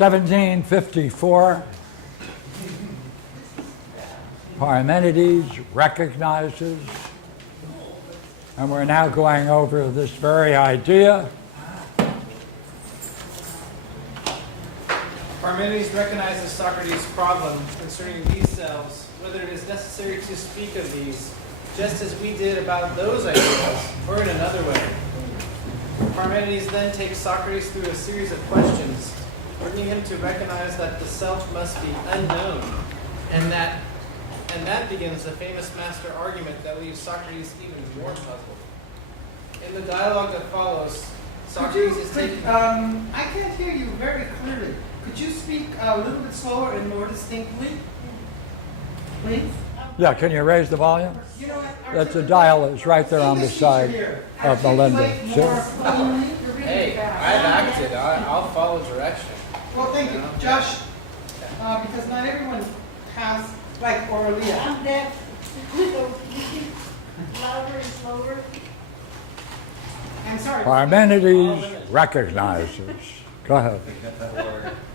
(1754), Parmenides recognizes, and we're now going over this very idea. Parmenides recognizes Socrates' problem concerning these selves, whether it is necessary to speak of these, just as we did about those ideas, or in another way. Parmenides then takes Socrates through a series of questions, bringing him to recognize that the self must be unknown, and that begins the famous master argument that leaves Socrates even more puzzled. In the dialogue that follows, Socrates is taking... I can't hear you very clearly. Could you speak a little bit slower and more distinctly? Please? Yeah, can you raise the volume? You know what? That's a dial is right there on the side of Melinda. Hey, I've acted. I'll follow direction. Well, thank you. Josh, because not everyone has, like Aurelia. I'm deaf. Louder and slower. I'm sorry. Parmenides recognizes. Go ahead.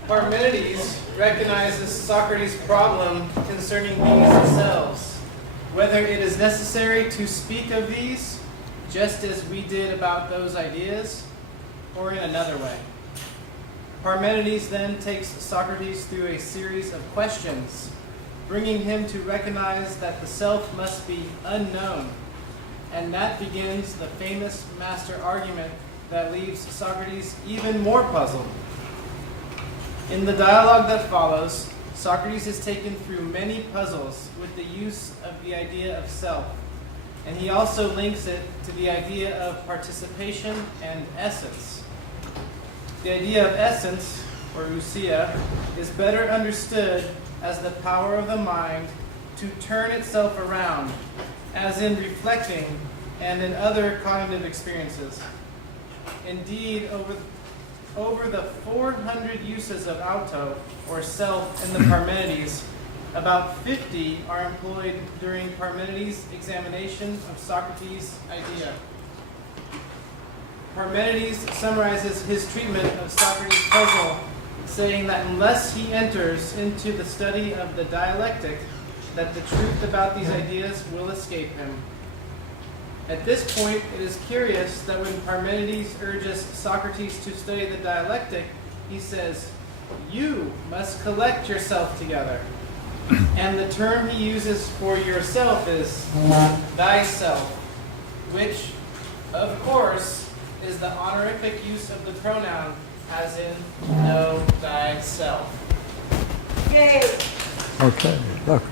Parmenides recognizes Socrates' problem concerning these selves, whether it is necessary to speak of these, just as we did about those ideas, or in another way. Parmenides then takes Socrates through a series of questions, bringing him to recognize that the self must be unknown, and that begins the famous master argument that leaves Socrates even more puzzled. In the dialogue that follows, Socrates is taken through many puzzles with the use of the idea of self, and he also links it to the idea of participation and essence. The idea of essence, or ousia, is better understood as the power of the mind to turn itself around, as in reflecting and in other cognitive experiences. Indeed, over the 400 uses of auto, or self, in the Parmenides, about 50 are employed during Parmenides' examination of Socrates' idea. Parmenides summarizes his treatment of Socrates' puzzle, saying that unless he enters into the study of the dialectic, that the truth about these ideas will escape him. At this point, it is curious that when Parmenides urges Socrates to study the dialectic, he says, "You must collect yourself together." And the term he uses for yourself is thyself, which, of course, is the honorific use of the pronoun, as in know thyself. Yay! Okay, look.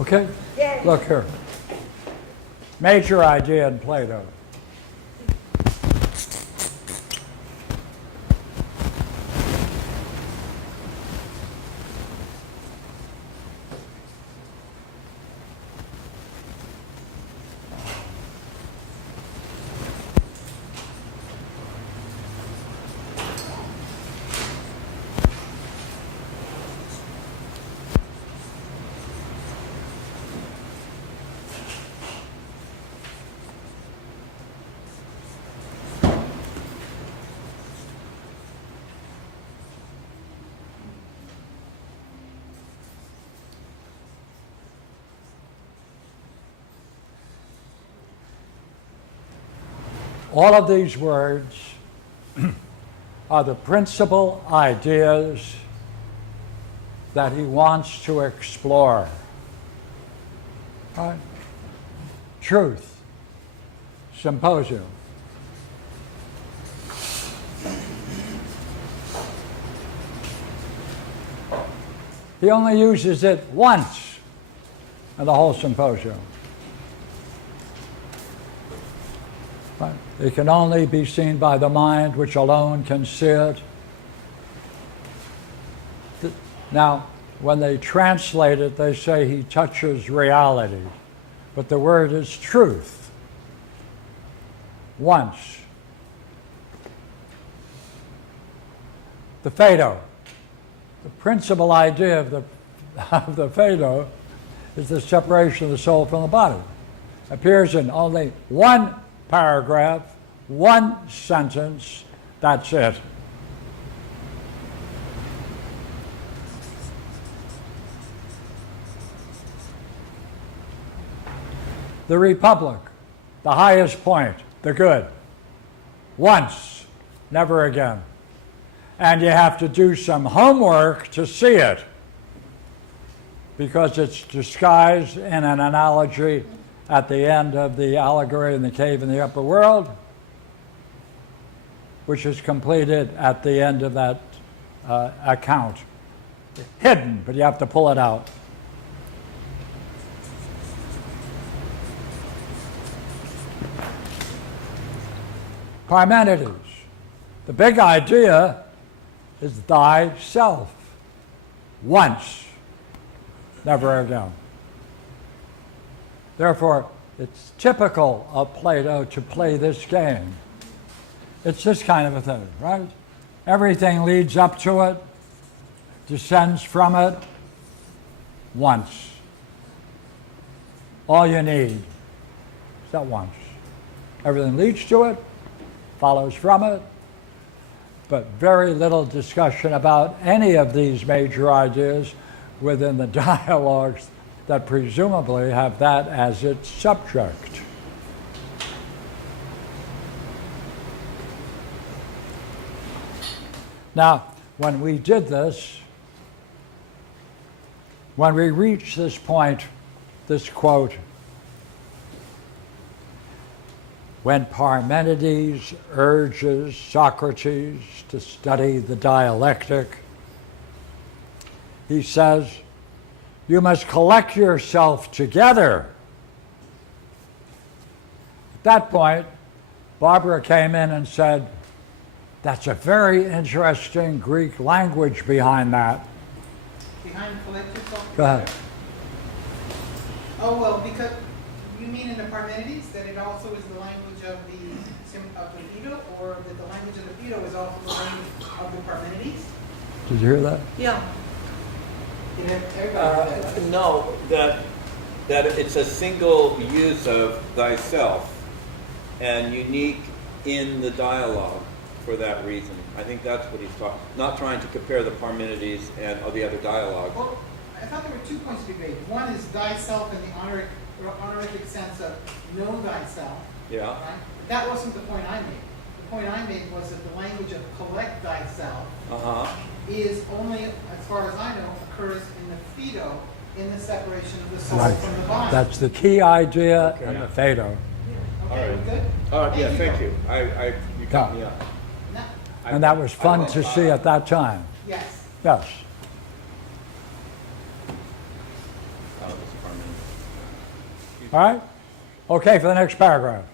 Okay, Yay! look here. Major idea in Plato. All of these words are the principal ideas that he wants to explore. Right? Truth, symposium. He only uses it once in the whole symposium. Right? It can only be seen by the mind, which alone can see it. Now, when they translate it, they say he touches reality, but the word is truth. Once, the Phaedo. The principal idea of the Phaedo is the separation of the soul from the body. Appears in only one paragraph, one sentence, that's it. The Republic, the highest point, the good. Once, never again. And you have to do some homework to see it, because it's disguised in an analogy at the end of the allegory in the cave in the upper world, which is completed at the end of that account. Hidden, but you have to pull it out. Parmenides. The big idea is thyself. Once, never again. Therefore, it's typical of Plato to play this game. It's this kind of a thing, right? Everything leads up to it, descends from it, once. All you need is that once. Everything leads to it, follows from it, but very little discussion about any of these major ideas within the dialogues that presumably have that as its subject. Now, when we did this, when we reached this point, this quote, when Parmenides urges Socrates to study the dialectic, he says, you must collect yourself together. At that point, Barbara came in and said, that's a very interesting Greek language behind that. Behind collect yourself Go ahead. together? Oh, well, because you mean in the Parmenides that it also is the language of the Phaedo, or that the language of the Phaedo is also the language of the Parmenides? Did you hear that? Yeah. No, that it's a single use of thyself and unique in the dialogue for that reason. I think that's what he's talking, not trying to compare the Parmenides and the other dialogue. Well, I thought there were 2 points to be made. One is thyself in the honorific sense of know thyself. Yeah. Right? But that wasn't the point I made. The point I made was that the language of collect thyself is only, as far as I know, occurs in the Phaedo, in the separation of the soul Right. from the body. That's the key idea Okay. in the Phaedo. Okay, we good? Yeah, thank Bill. you. You got me up. No. And that was fun to see at that time. Yes. Yes. Oh, this is Parmenides. All right? Okay, for the next paragraph.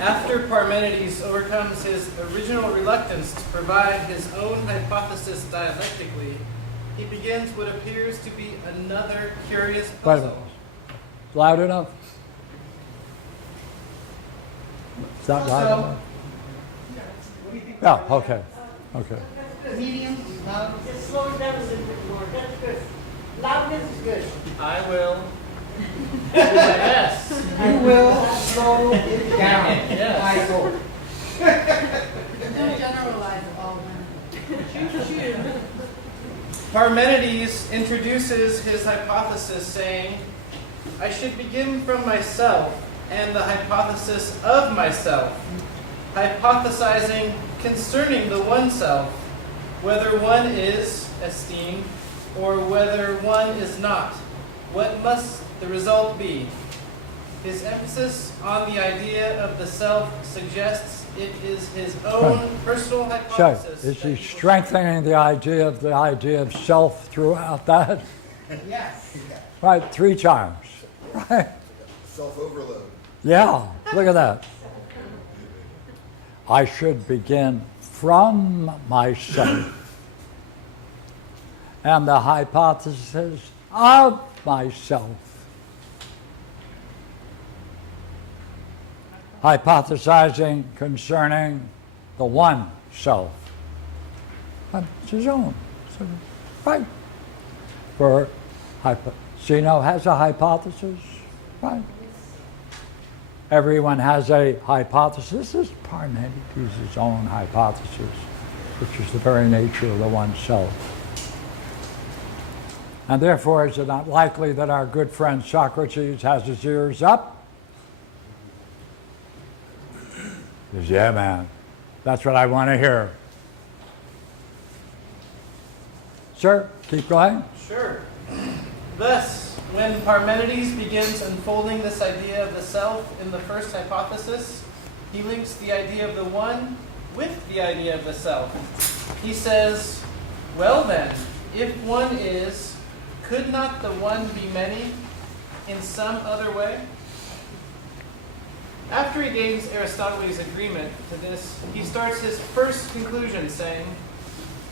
After Parmenides overcomes his original reluctance to provide his own hypothesis dialectically, he begins what appears to be another curious Wait a puzzle. minute. Loud enough? Is that loud So- enough? What do you think? Yeah, okay. Okay. Medium, loud. Just slow it down a little bit more. That's good. Loudness is good. I will. Yes. You will slow it down. Yes. I hope. Don't generalize all women. Parmenides introduces his hypothesis saying, I should begin from myself and the hypothesis of myself, hypothesizing concerning the one self, whether one is esteemed or whether one is not. What must the result be? His emphasis on the idea of the self suggests it is his own personal So, hypothesis. is he that strengthening the idea of self throughout that? Yes. Right, 3 times. Right? Self-overload. Yeah, look at that. I should begin from myself and the hypothesis of myself. hypothesizing concerning the one self. It's his own. So, right. For Zeno has a hypothesis, right? Everyone has a hypothesis. This is Parmenides' own hypothesis, which is the very nature of the one self. And therefore, is it not likely that our good friend Socrates has his ears up? He says, yeah, man, that's what I want to hear. Sir, keep going. Sure. Thus, when Parmenides begins unfolding this idea of the self in the first hypothesis, he links the idea of the one with the idea of the self. He says, well then, if one is, could not the one be many in some other way? After he gains Aristotle's agreement to this, he starts his first conclusion saying,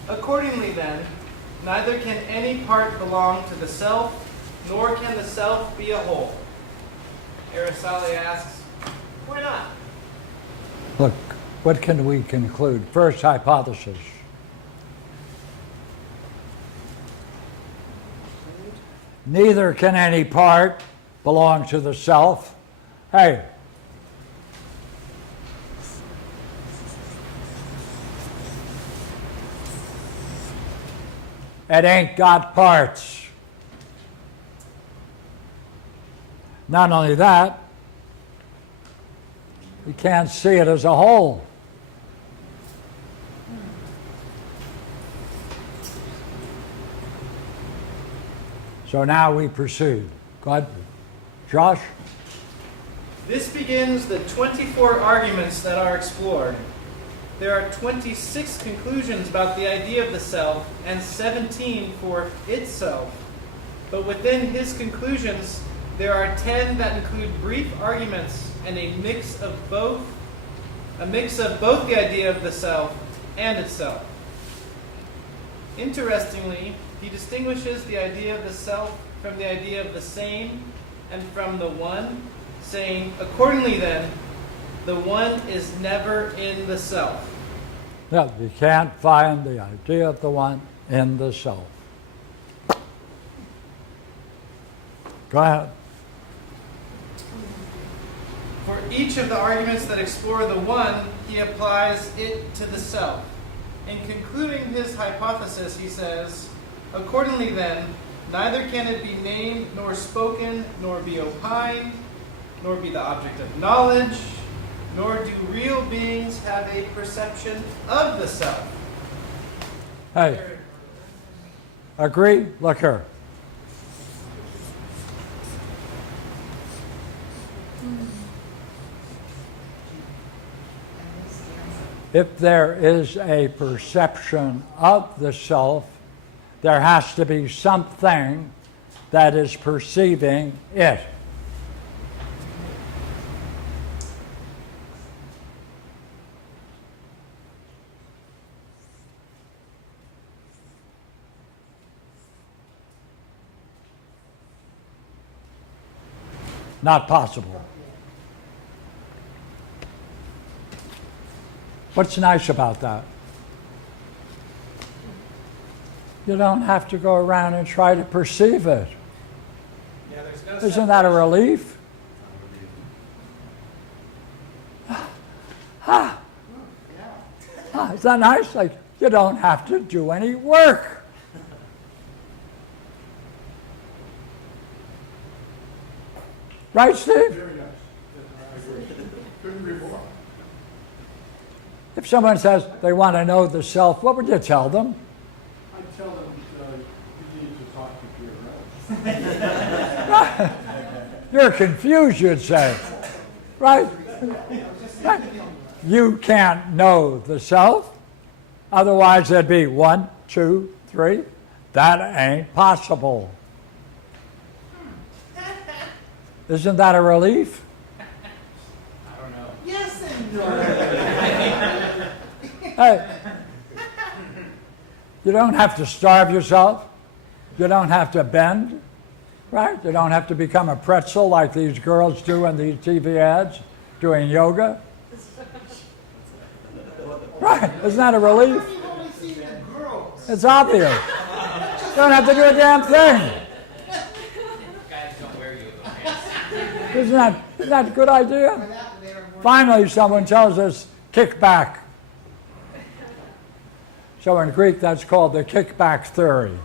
accordingly then, neither can any part belong to the self, nor can the self be a whole. Aristotle asks, why not? Look, what can we conclude? First hypothesis. Neither can any part belong to the self. Hey, it ain't got parts. Not only that, you can't see it as a whole. So now we proceed. Go ahead. Josh? This begins the 24 arguments that are explored. There are 26 conclusions about the idea of the self and 17 for itself. But within his conclusions, there are 10 that include brief arguments and a mix of both the idea of the self and itself. Interestingly, he distinguishes the idea of the self from the idea of the same and from the one, saying, accordingly then, the one is never in the self. No, you can't find the idea of the one in the self. Go ahead. For each of the arguments that explore the one, he applies it to the self. In concluding his hypothesis, he says, accordingly then, neither can it be named, nor spoken, nor be opined, nor be the object of knowledge, nor do real beings have a perception of the self. Hey, agree? Look here. If there is a perception of the self, there has to be something that is perceiving it. Not possible. What's nice about that? You don't have to go around and try to perceive it. Yeah, there's no Isn't that a separation. relief? Is that nice? Like, you don't have to do any work. Right, Steve? Very nice. I agree. Couldn't agree more. If someone says they want to know the self, what would you tell them? I'd tell them you need to talk to your relatives. You're confused, you'd say. Right? Right? You can't know the self. Otherwise, there'd be 1, 2, 3. That ain't possible. Isn't that a relief? I don't know. Yes and no. Hey, you don't have to starve yourself. You don't have to bend, right? You don't have to become a pretzel like these girls do in these TV ads. doing yoga. Right, isn't that a relief? You've only seen the girls. It's obvious. You don't have to do a damn thing. Guys don't wear yoga pants. Isn't that a good idea? For that, they are more. Finally, someone tells us kickback. So in Greek, that's called the kickback theory.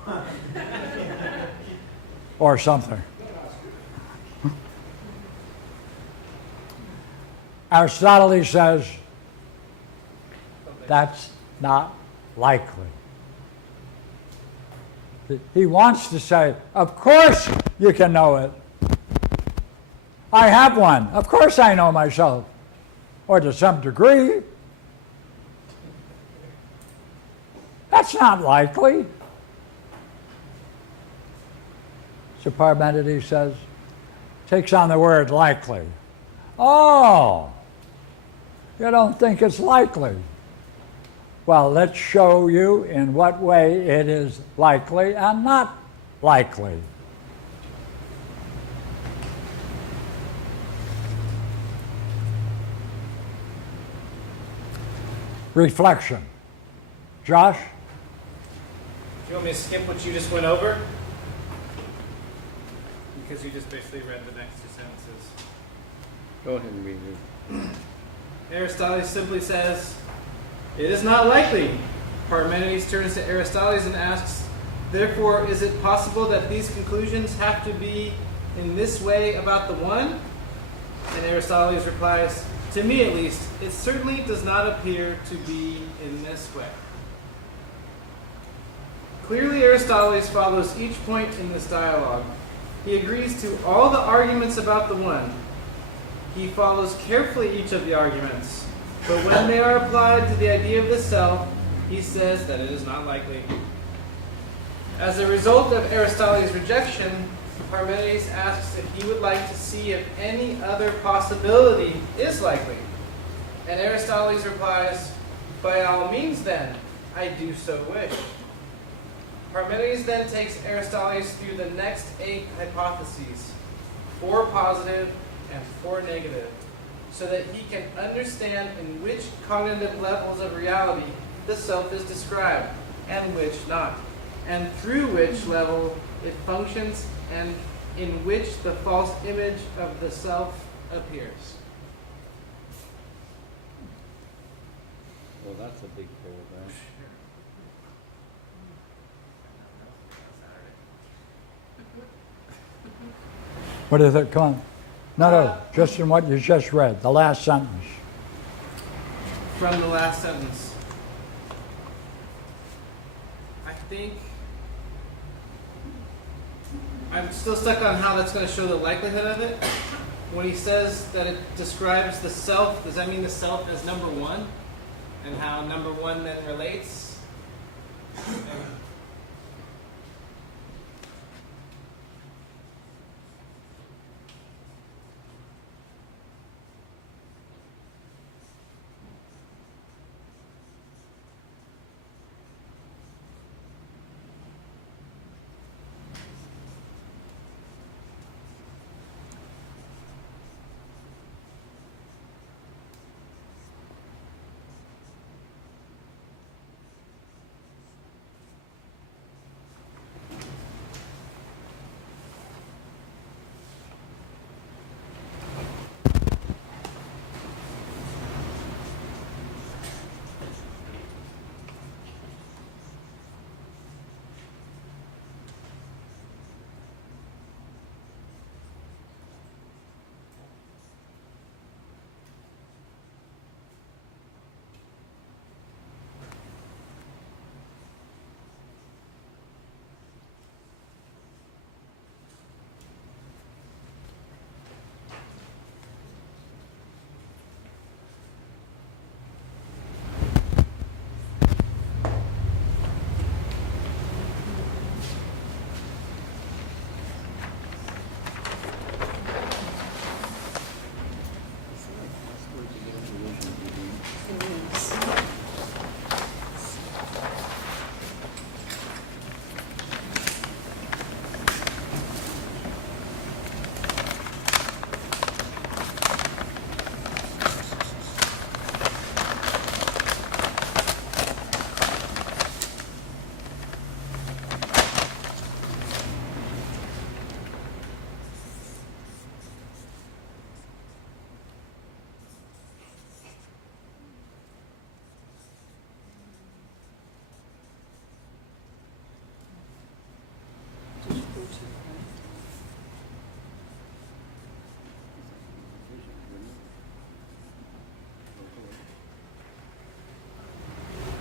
Or something. Aristotle says that's not likely. He wants to say, of course you can know it. I have one. Of course I know myself. Or to some degree. That's not likely. So Parmenides says, takes on the word likely. Oh, you don't think it's likely? Well, let's show you in what way it is likely and not likely. Reflection. Josh? Do you want me to skip what you just went over? Because you just basically read the next two sentences. Go ahead and read it. Aristotle simply says, it is not likely. Parmenides turns to Aristotle and asks, therefore, is it possible that these conclusions have to be in this way about the one? And Aristotle replies, to me at least, it certainly does not appear to be in this way. Clearly, Aristotle follows each point in this dialogue. He agrees to all the arguments about the one. He follows carefully each of the arguments, but when they are applied to the idea of the self, he says that it is not likely. As a result of Aristotle's rejection, Parmenides asks if he would like to see if any other possibility is likely. And Aristotle replies, by all means then, I do so wish. Parmenides then takes Aristotle through the next 8 hypotheses, 4 positive and 4 negative, so that he can understand in which cognitive levels of reality the self is described, and which not, and through which level it functions, and in which the false image of the self appears. Well, that's a big paragraph. What is it? Come on. No, just in what you just read, the last sentence. From the last sentence. I think I'm still stuck on how that's going to show the likelihood of it. When he says that it describes the self, does that mean the self as number one? And how number one then relates?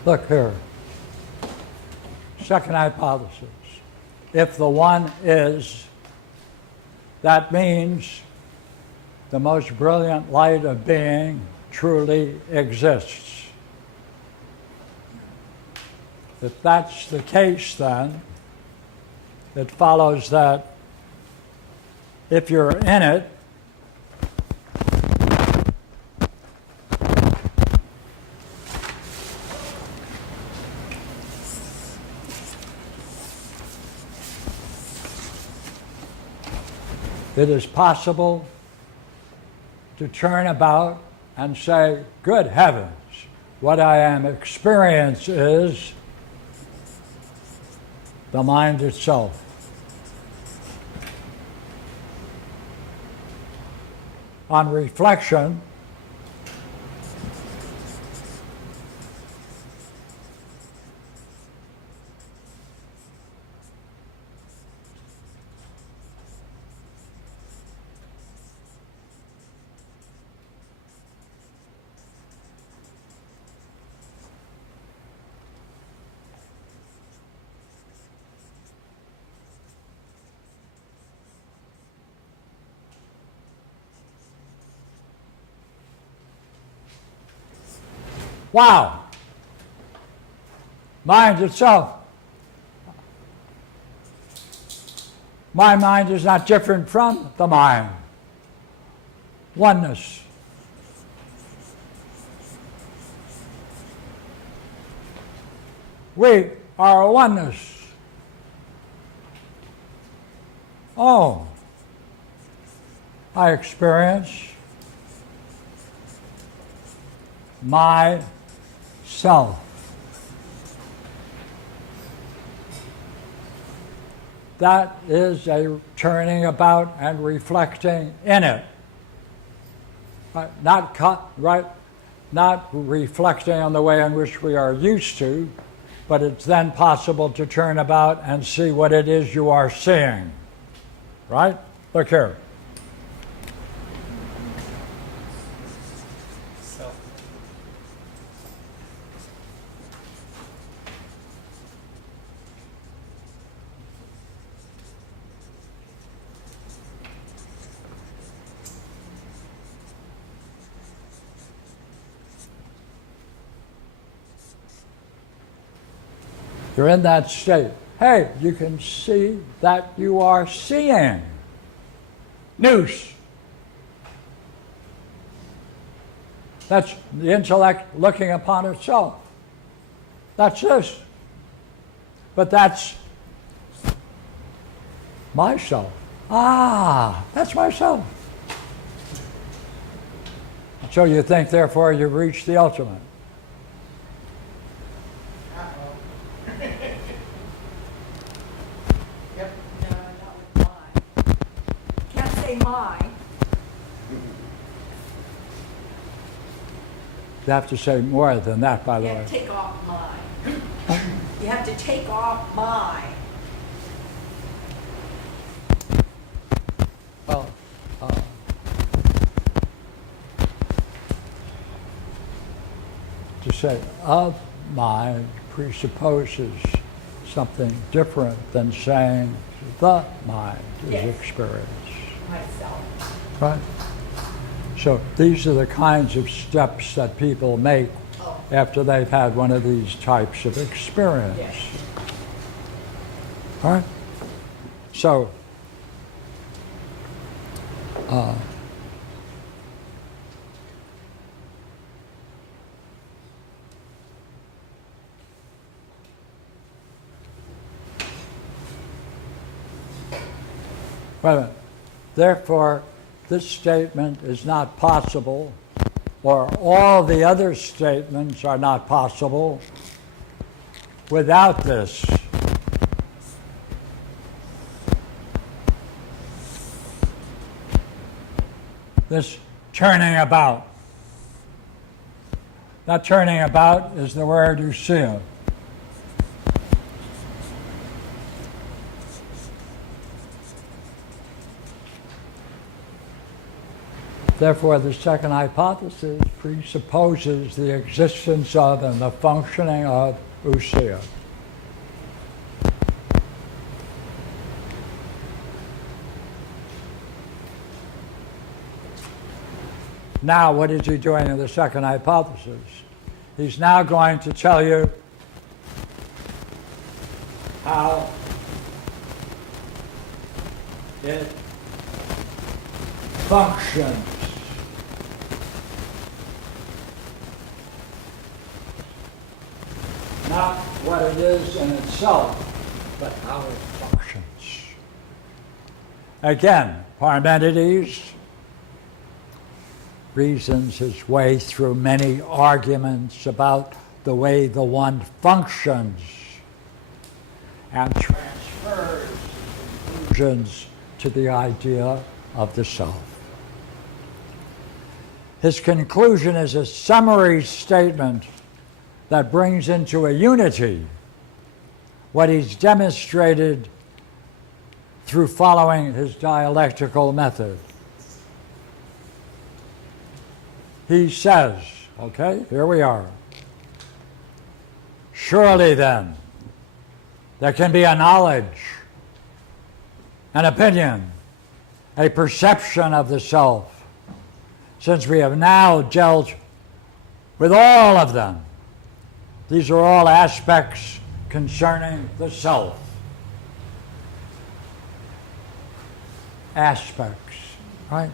Look here. Second hypothesis. If the one is, that means the most brilliant light of being truly exists. If that's the case, then it follows that if you're in it, it is possible to turn about and say, good heavens, what I am experiencing is the mind itself. On reflection, wow, mind itself. My mind is not different from the mind. Oneness. We are a oneness. Oh, I experience myself. That is a turning about and reflecting in it. Not reflecting on the way in which we are used to, but it's then possible to turn about and see what it is you are seeing. Right? Look here. You're in that state. Hey, you can see that you are seeing. Nous. That's the intellect looking upon itself. That's this. But that's myself. Ah, that's myself. So you think, therefore, you've reached the ultimate. Mine. You have to say more than that, by the You way. have to take off mine. You have to take off mine. Well, to say of mind presupposes something different than saying the mind is Yes. experience. Myself. Right? So these are the kinds of steps that people make after they've had one of these types of experience. Yes. All right? So, wait a minute. Therefore, this statement is not possible, or all the other statements are not possible without this. This turning about. That turning about is the word ousia. Therefore, the second hypothesis presupposes the existence of and the functioning of ousia. Now, what is he doing in the second hypothesis? He's now going to tell you how it functions. Not what it is in itself, but how it functions. Again, Parmenides reasons his way through many arguments about the way the one functions and transfers conclusions to the idea of the self. His conclusion is a summary statement that brings into a unity what he's demonstrated through following his dialectical method. He says, okay, here we are. Surely then, there can be a knowledge, an opinion, a perception of the self, since we have now dealt with all of them. These are all aspects concerning the self. Aspects, right?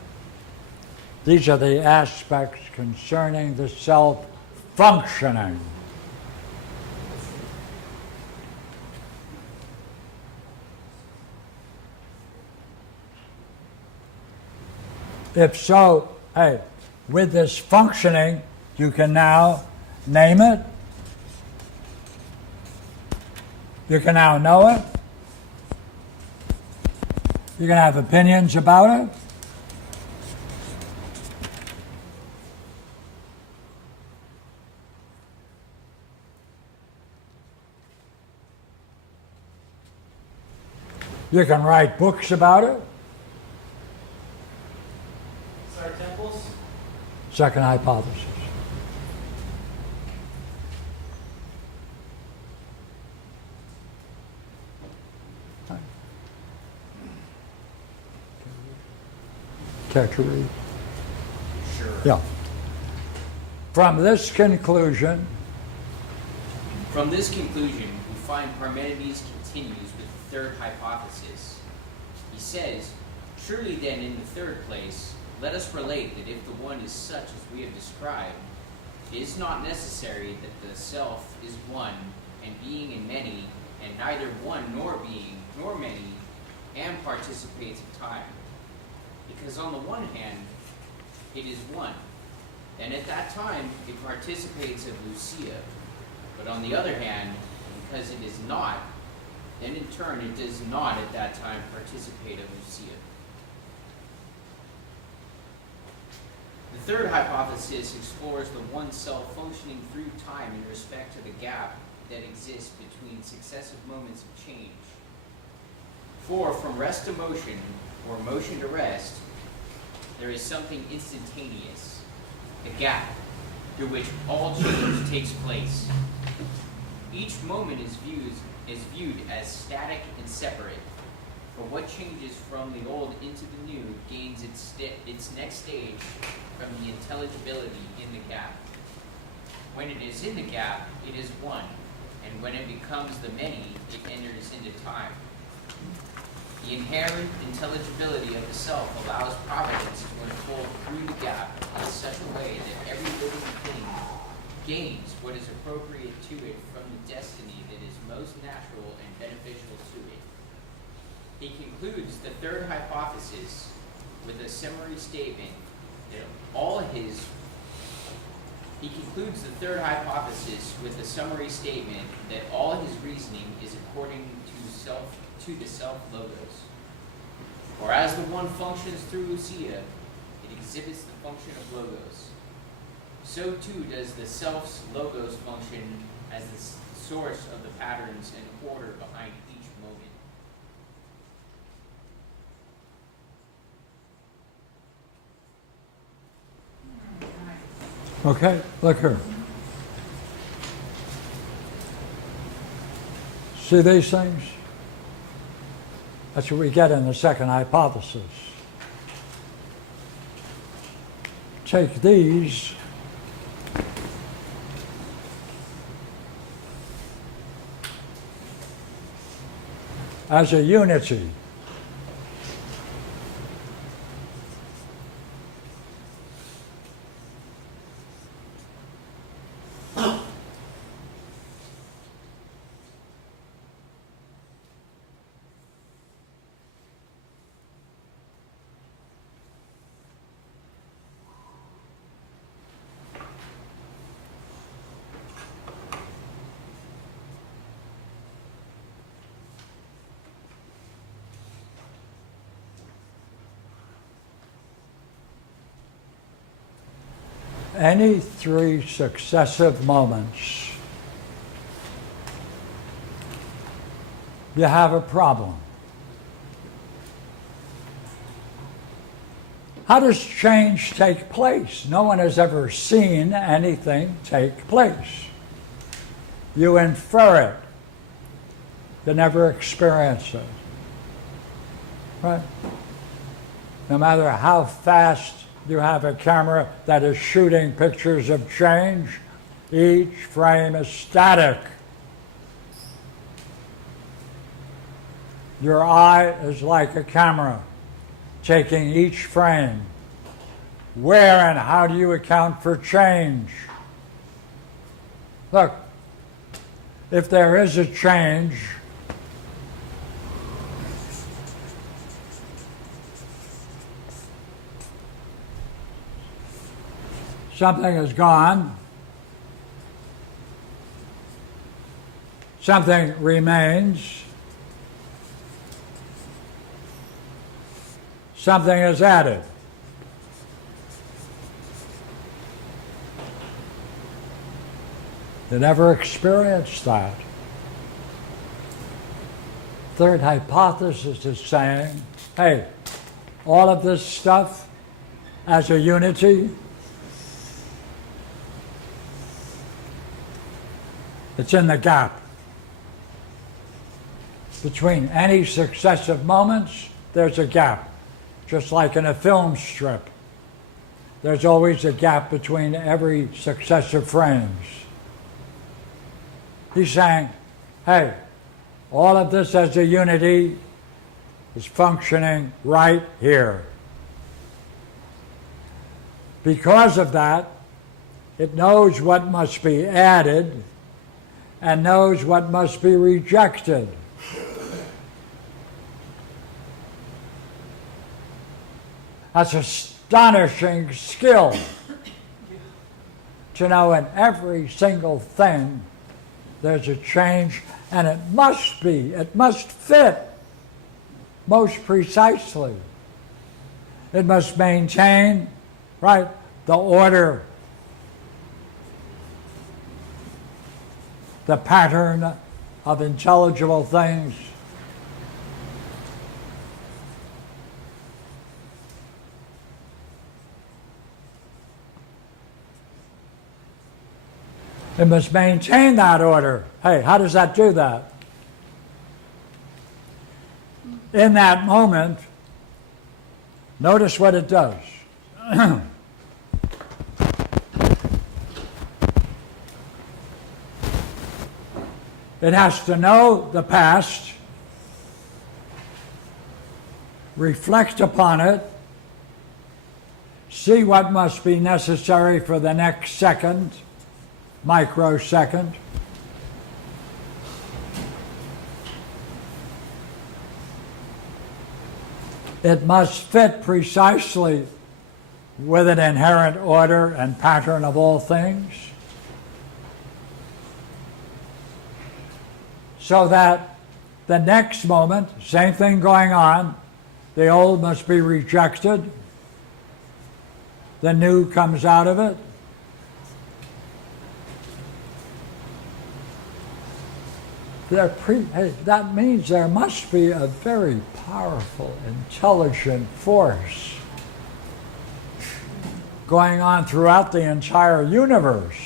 These are the aspects concerning the self functioning. If so, hey, with this functioning, you can now name it. You can now know it. You can have opinions about it. You can write books about it. Start temples. Second hypothesis. Care to read? Sure. Yeah. From this conclusion, we find Parmenides continues with the third hypothesis. He says, "Surely then, in the third place, let us relate that if the one is such as we have described, it is not necessary that the self is one, and being in many, and neither one nor being, nor many, and participates of time. Because on the one hand, it is one, and at that time it participates of ousia. But on the other hand, because it is not, then in turn it does not at that time participate of ousia." The third hypothesis explores the one self functioning through time in respect to the gap that exists between successive moments of change. For from rest to motion, or motion to rest, there is something instantaneous, a gap through which all change takes place. Each moment is viewed as static and separate, for what changes from the old into the new gains its next stage from the intelligibility in the gap. When it is in the gap, it is one, and when it becomes the many, it enters into time. The inherent intelligibility of the self allows Providence to unfold through the gap in such a way that every living thing gains what is appropriate to it from the destiny that is most natural and beneficial to it. He concludes the third hypothesis with a summary statement that all his reasoning is according to the self logos. For as the one functions through ousia, it exhibits the function of logos. So too does the self's logos function as the source of the patterns and order behind each moment. Okay, look here. See these things? That's what we get in the second hypothesis. Take these as a unity. Any three successive moments, you have a problem. How does change take place? No one has ever seen anything take place. You infer it. You never experience it. Right? No matter how fast you have a camera that is shooting pictures of change, each frame is static. Your eye is like a camera, taking each frame. Where and how do you account for change? Look, if there is a change, something is gone, something remains, something is added. You never experienced that. Third hypothesis is saying, hey, all of this stuff as a unity, it's in the gap. Between any successive moments, there's a gap. Just like in a film strip. There's always a gap between every successive frames. He's saying, hey, all of this as a unity is functioning right here. Because of that, it knows what must be added and knows what must be rejected. That's astonishing skill to know in every single thing there's a change, and it must fit most precisely. It must maintain, right, the order, the pattern of intelligible things. It must maintain that order. Hey, how does that do that? In that moment, notice what it does. It has to know the past, reflect upon it, see what must be necessary for the next second, microsecond. It must fit precisely with an inherent order and pattern of all things, so that the next moment, same thing going on, the old must be rejected, the new comes out of it. That means there must be a very powerful, intelligent force going on throughout the entire universe.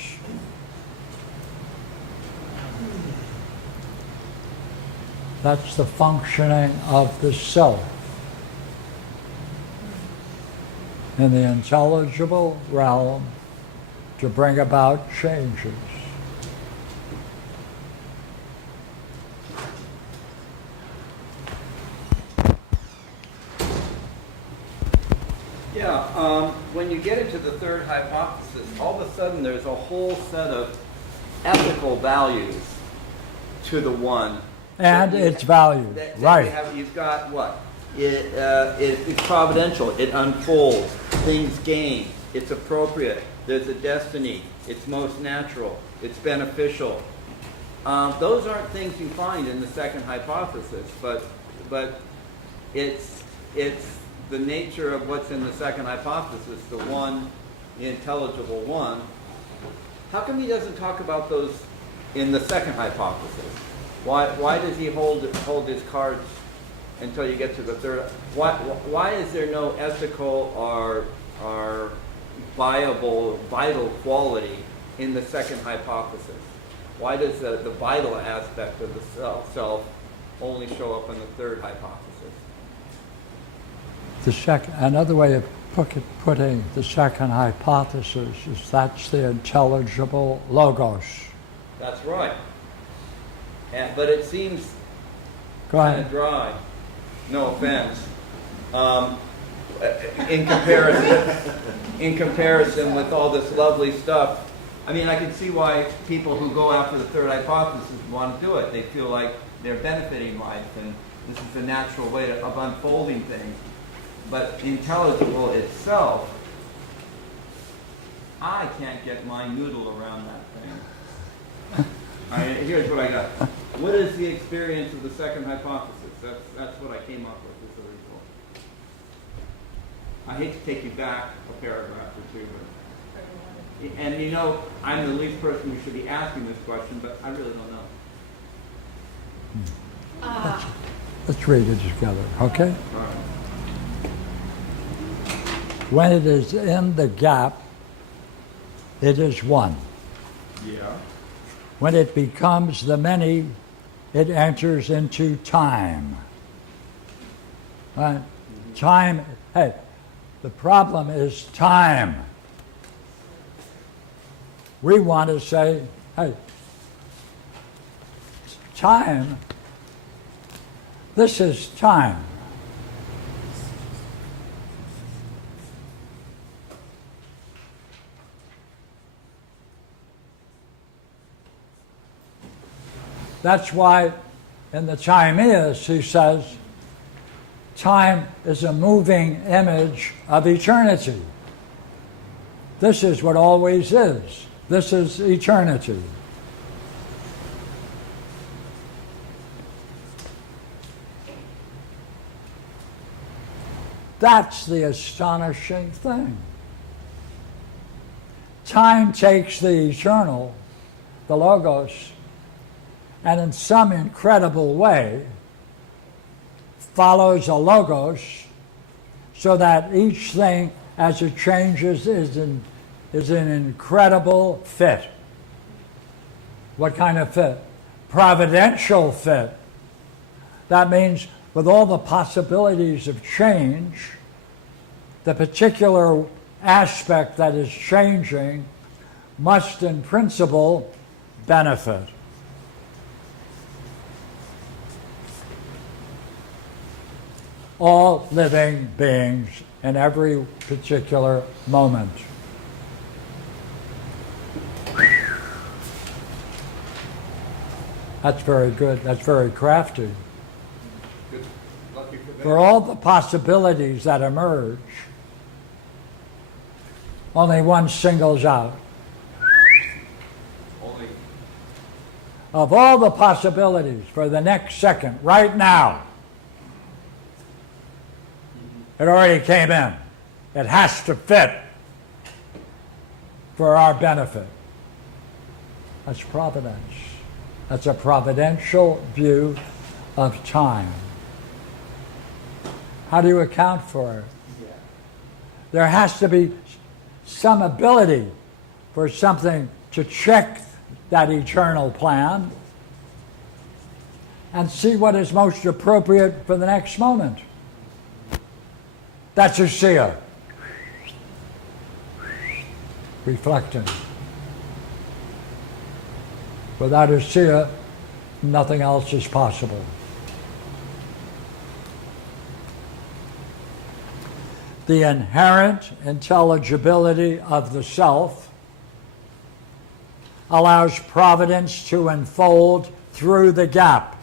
That's the functioning of the self in the intelligible realm to bring about changes. Yeah, when you get into the third hypothesis, all of a sudden there's a whole set of ethical values to the one. And its value, That right. you've got what? It's providential. It unfolds. Things gain. It's appropriate. There's a destiny. It's most natural. It's beneficial. Those aren't things you find in the second hypothesis, but it's the nature of what's in the second hypothesis, the one, the intelligible one. How come he doesn't talk about those in the second hypothesis? Why does he hold his cards until you get to the third? Why is there no ethical or vital quality in the second hypothesis? Why does the vital aspect of the self only show up in the third hypothesis? Another way of putting the second hypothesis is that's the intelligible logos. That's right. But it seems Go kind ahead. of dry. No offense. In comparison with all this lovely stuff, I mean, I can see why people who go after the third hypothesis want to do it. They feel like they're benefiting life, and this is the natural way of unfolding things. But the intelligible itself, I can't get my noodle around that thing. Here's what I got. What is the experience of the second hypothesis? That's what I came up with as a result. I hate to take you back a paragraph or two, but, and you know, I'm the least person who should be asking this question, but I really don't know. Let's read it together, okay? All right. When it is in the gap, it is one. Yeah. When it becomes the many, it enters into time. Right? Time, hey, the problem is time. We want to say, hey, time, this is time. That's why in the Timaeus he says, time is a moving image of eternity. This is what always is. This is eternity. That's the astonishing thing. Time takes the eternal, the Logos, and in some incredible way follows a logos so that each thing as it changes is an incredible fit. What kind of fit? Providential fit. That means with all the possibilities of change, the particular aspect that is changing must in principle benefit. All living beings in every particular moment. That's very good. That's very crafty. Good. Lucky for them. For all the possibilities that emerge, only one singles out. Only. Of all the possibilities for the next second, right now, it already came in. It has to fit for our benefit. That's providence. That's a providential view of time. How do you account for it? There has to be some ability for something to check that eternal plan and see what is most appropriate for the next moment. That's a seer. Reflecting. Without a seer, nothing else is possible. The inherent intelligibility of the self allows providence to unfold through the gap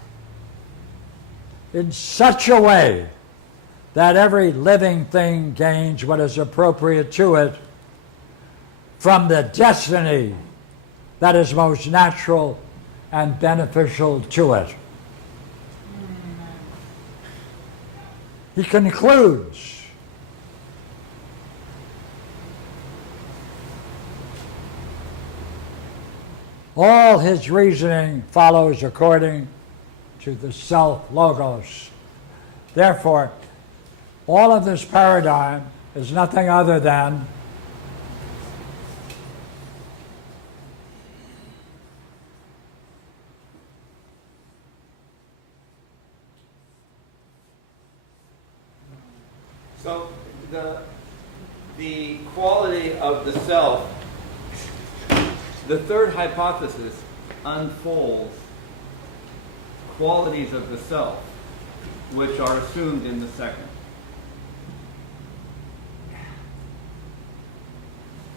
in such a way that every living thing gains what is appropriate to it from the destiny that is most natural and beneficial to it. He concludes, all his reasoning follows according to the self-logos. Therefore, all of this paradigm is nothing other than So the quality of the self, the third hypothesis unfolds qualities of the self, which are assumed in the second.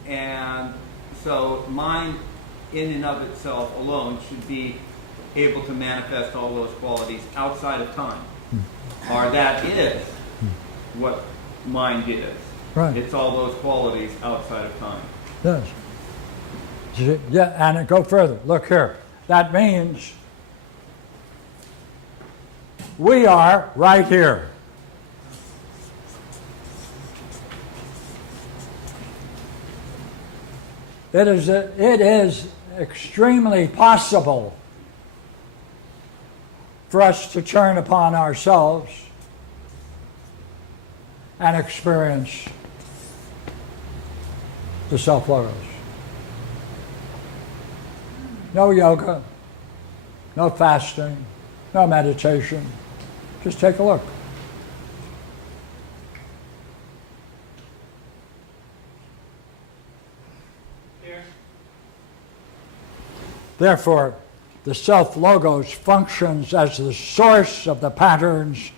And so mind in and of itself alone should be able to manifest all those qualities outside of time. Or that is what mind is. Right. It's all those qualities outside of time. Yes. Yeah, and go further. Look here. That means we are right here. It is extremely possible for us to turn upon ourselves and experience the self-logos. No yoga, no fasting, no meditation. Just take a look. Here. Therefore, the self-logos functions as the source of the patterns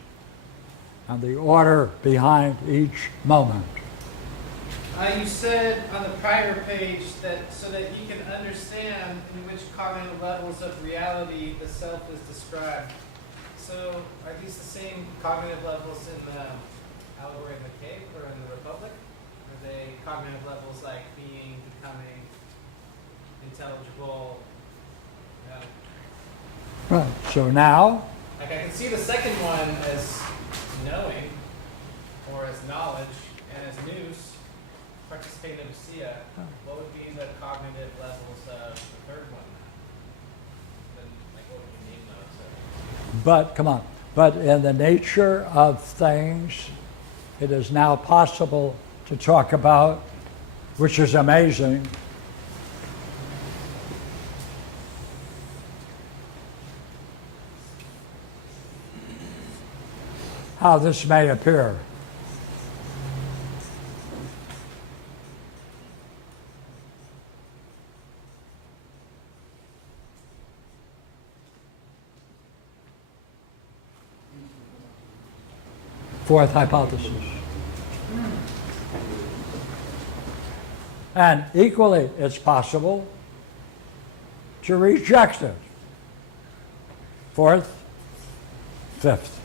and the order behind each moment. You said on the prior page that so that you can understand in which cognitive levels of reality the self is described. So are these the same cognitive levels in the Allegory of the Cave or in the Republic? Are they cognitive levels like being, becoming, intelligible? Right. So now, Like I can see the second one as knowing, or as knowledge, and as nous, participating ousia. What would be the cognitive levels of the third one? Then, like, what would you name those? but come on. But in the nature of things, it is now possible to talk about, which is amazing, how this may appear. Fourth hypothesis. And equally, it's possible to reject it. Fourth, fifth.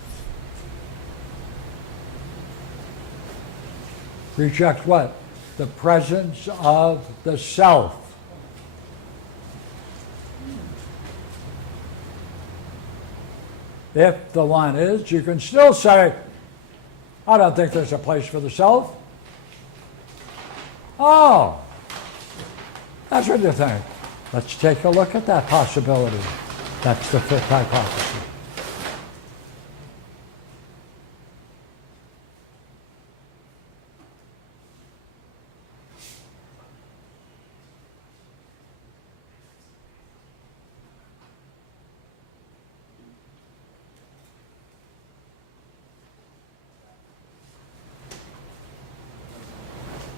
Reject what? The presence of the self. If the one is, you can still say, I don't think there's a place for the self. Oh, that's what you think. Let's take a look at that possibility. That's the fifth hypothesis.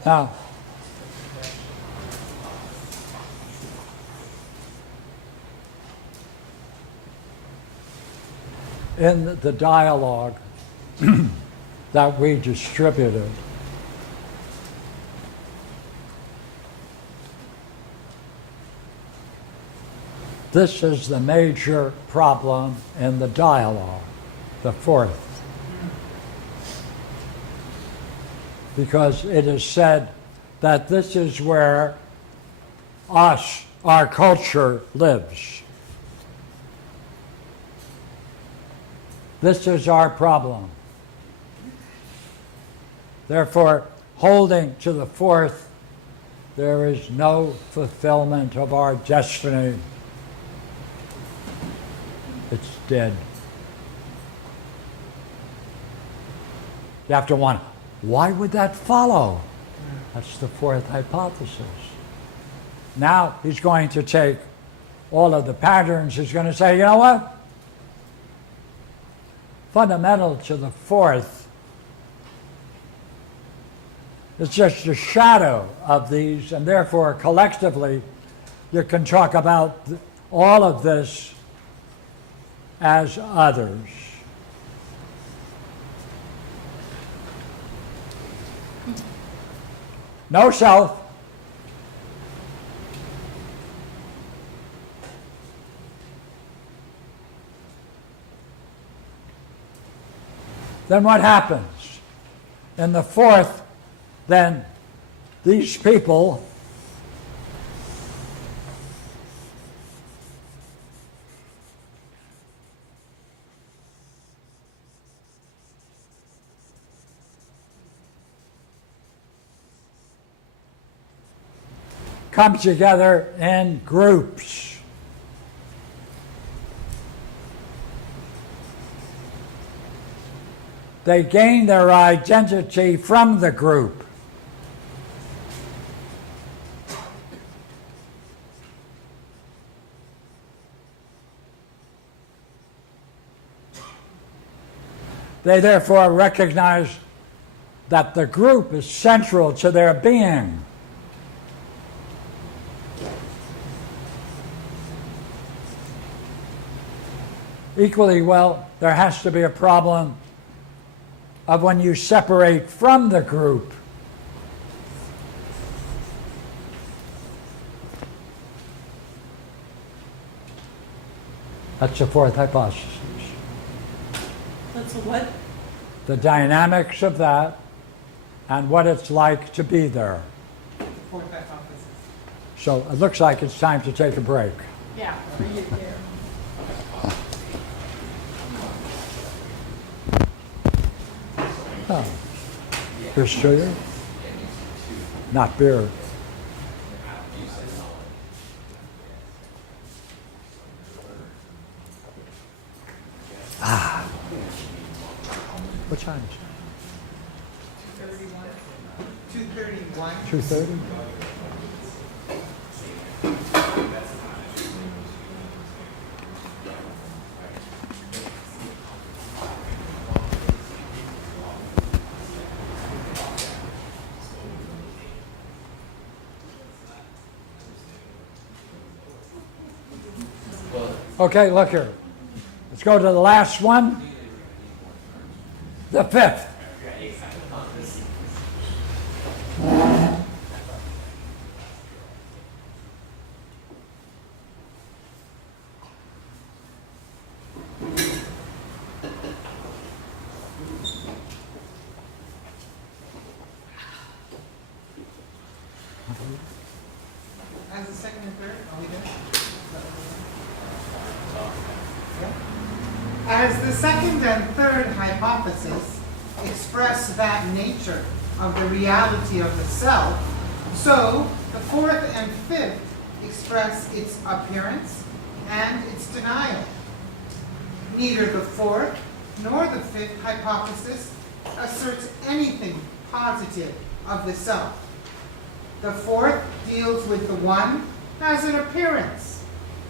Now, in the dialogue that we distributed, this is the major problem in the dialogue, the fourth. Because it is said that this is where our culture lives. This is our problem. Therefore, holding to the fourth, there is no fulfillment of our destiny. It's dead. You have to wonder, why would that follow? That's the fourth hypothesis. Now he's going to take all of the patterns, he's going to say, you know what? Fundamental to the fourth is just a shadow of these, and therefore collectively you can talk about all of this as others. No self. Then what happens? In the fourth, then these people come together in groups. They gain their identity from the group. They therefore recognize that the group is central to their being. Equally well, there has to be a problem of when you separate from the group. That's the fourth hypothesis. That's a what? The dynamics of that and what it's like to be there. Fourth hypothesis. So it looks like it's time to take a break. Yeah, read it there. Oh. Here's sugar, not beer. Ah. What time is it? 2:31. 2:30? Okay, look here. Let's go to the last one. The fifth. As the second and third, are we there? As the second and third hypothesis express that nature of the reality of the self, so the fourth and fifth express its appearance and its denial. Neither the fourth nor the fifth hypothesis asserts anything positive of the self. The fourth deals with the one as an appearance,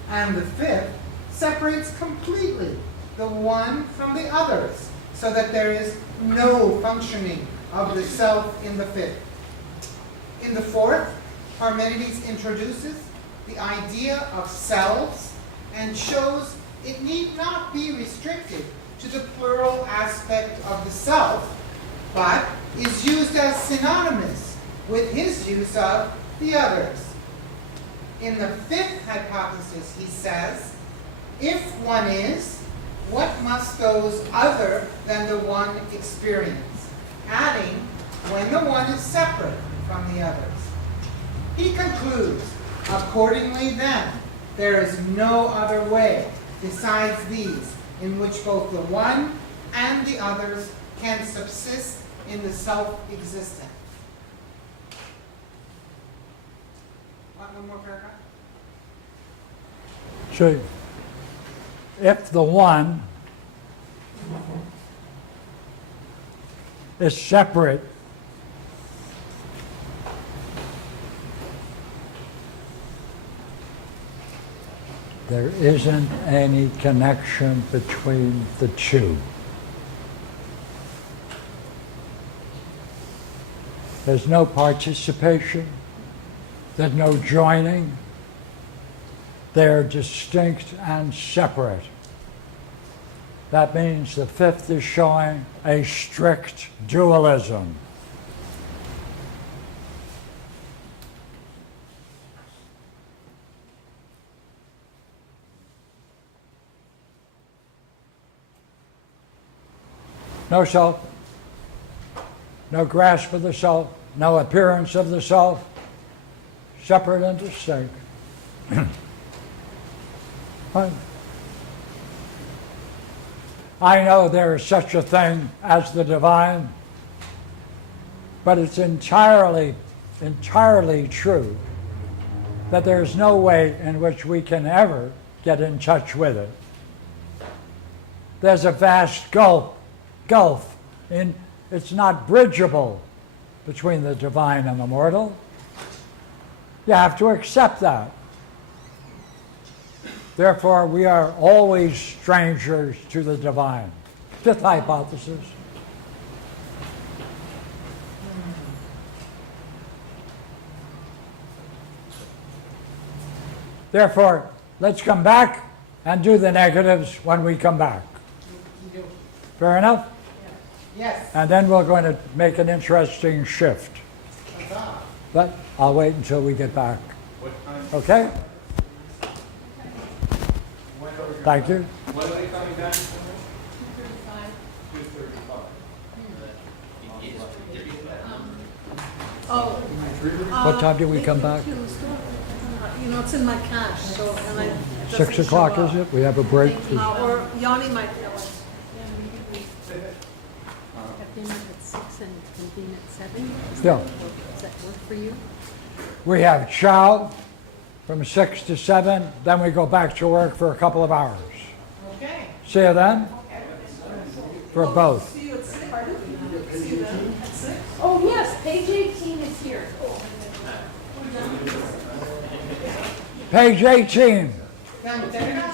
and the fifth separates completely the one from the others, so that there is no functioning of the self in the fifth. In the fourth, Parmenides introduces the idea of selves and shows it need not be restricted to the plural aspect of the self, but is used as synonymous with his use of the others. In the fifth hypothesis, he says, if one is, what must those other than the one experience? Adding, when the one is separate from the others. He concludes, accordingly then, there is no other way besides these in which both the one and the others can subsist in the self-existent. One more paragraph? See, if the one is separate there isn't any connection between the two. There's no participation. There's no joining. They're distinct and separate. That means the fifth is showing a strict dualism. No self, no grasp of the self, no appearance of the self, separate and distinct. I know there is such a thing as the divine, but it's entirely true that there's no way in which we can ever get in touch with it. There's a vast gulf in it's not bridgeable between the divine and the mortal. You have to accept that. Therefore, we are always strangers to the divine. Fifth hypothesis. Therefore, let's come back and do the negatives when we come back. Fair enough? Yes. And then we're going to make an interesting shift. Huzzah. But I'll wait until we get back. Okay? Thank you. When are they coming back? 2:35. 2:35. Oh. What time do we come back? You know, it's in my cache, so, and I. it 6 doesn't o'clock, show is up. it? We have a break. Or Yanni might tell us. Have dinner at 6 and convene at 7? Yeah. Does that work for you? We have chow from 6 to 7, then we go back to work for a couple of hours. Okay. See you then? For both. See you at 6. See you then at 6. Oh, yes, page 18 is here. Page 18. Then,